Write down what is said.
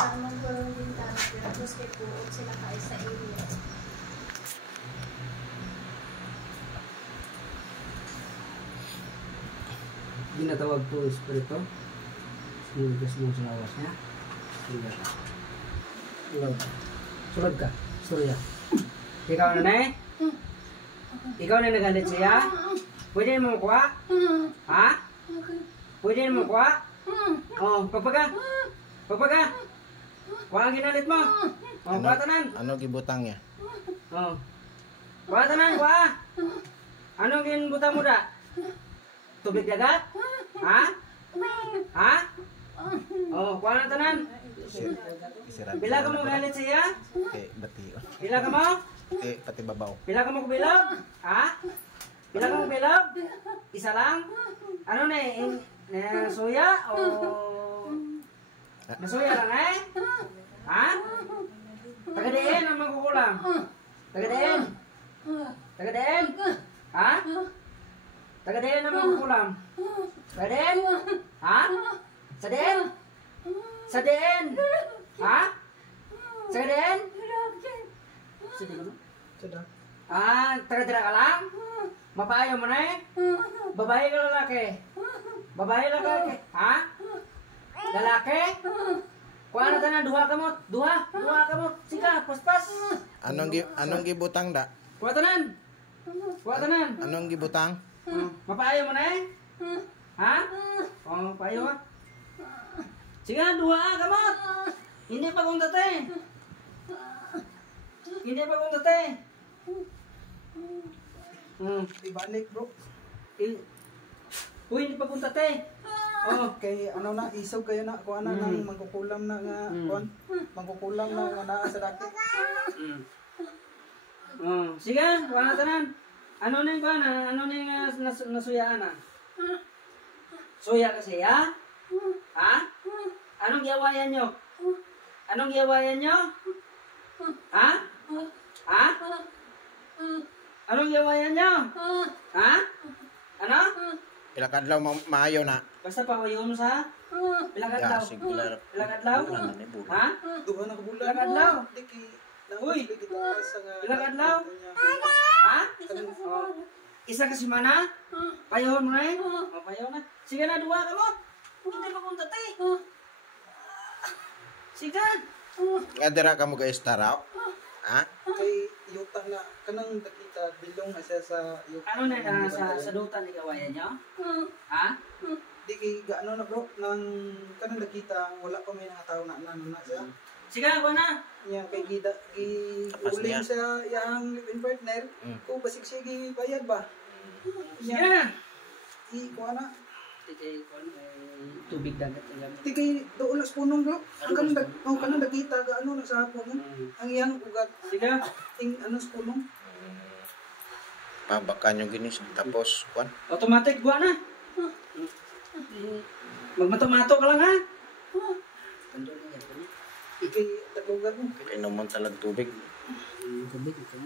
Para magkaroon din talaga. Tapos kay puot sila kayo sa area. Ginatawag po espiritu. Sumugas mo sa lawas niya. Sulod ka. Surya. Ikaw na na eh? Ikaw na nagalit siya? Pwede mo kuha? Ha? Pwede mo kuha? Oh, papaga. Papaga. Kuha ang ginalit mo. Oh, kuha tanan. Ano gibutang niya? Oh. Kuha tanan, kuha. Anong ginbutang mo da? Tubig dagat? Ha? Ha? Oh, kuha na tanan. Pila ka mo galit siya? Bati. Pila ka mo? Pati babaw. Pila ka mo kubilog? Ha? Pila ka mo kubilog? Isa lang? Ano na eh? Nasuya o... Nasuya lang eh? Ha? Tagadiin ang magkukulang. Tagadiin. Tagadiin. Ha? Tagadiin ang magkukulang. Tagadiin. Ha? Sadiin. Sadiin. Ha? Sadiin. Sadiin mo? Sada. Ah, taga-tira ka lang? Mapayo mo na eh? Babae ka lalaki? Babae lalaki? Ha? Lalaki? Kuha na tanan, duha ka mo. Duha ka mo. Sika, paspas. Anong gibutang da? Kuha tanan. Kuha tanan. Anong gibutang? Mapayo mo na eh? Ha? Oh, payo ka. Sige, duha ka mo. Hindi pa kong tate. Hindi pa kong tate. Ibalik bro. Uy, hindi pa kong tate. Oh, Kay ano na, isaw kayo na. Kung ano nang magkukulam na nga. Kuan, magkukulam na nga naa sa dati. oh, sige, kuha na tanan. Ano na yung kuha na? Ano na yung nasuyaan na? Suya kasi, ha? Ha? Anong giawayan nyo? Anong giawayan nyo? Ha? Ha? Anong giawayan nyo? Ha? Ano? Pila kadlaw maayo na. Basta pawayon sa? Pilang adlaw? Pilang adlaw? Ha? Duha na kabulan. Pilang adlaw? Diki. Uy! Pilang adlaw? Ha? Oh. Isa ka simana? Payahon mo na eh? Oh, payahon na. Sige na, duha ka mo. Hindi pa kong tatay. Sige. Adira ka mo ka estaraw? Ha? Kay yuta na kanang nakita bilong na siya sa yuta. Ano na sa dutan ni kawayan nyo? Ha? Diki gaano na bro nang kanang nakita wala pa may nakatawo na na siya. Sige, ako na. Yang kay gida uling sa yang living partner ko basig sige bayad ba. Sige na. Kuha na. Tikay ko tubig dagat lang. Tikay doon sa punong bro. Ang kanang nakita gaano na sa hapon. Ang iyang ugat. Sige. Ting ano sa punong. Mabakan yung ginis. Tapos, kuan. Automatic gua na. Magmatomato ka lang ha. Ikay tagugan mo. Inom mo talag tubig. Tubig ito.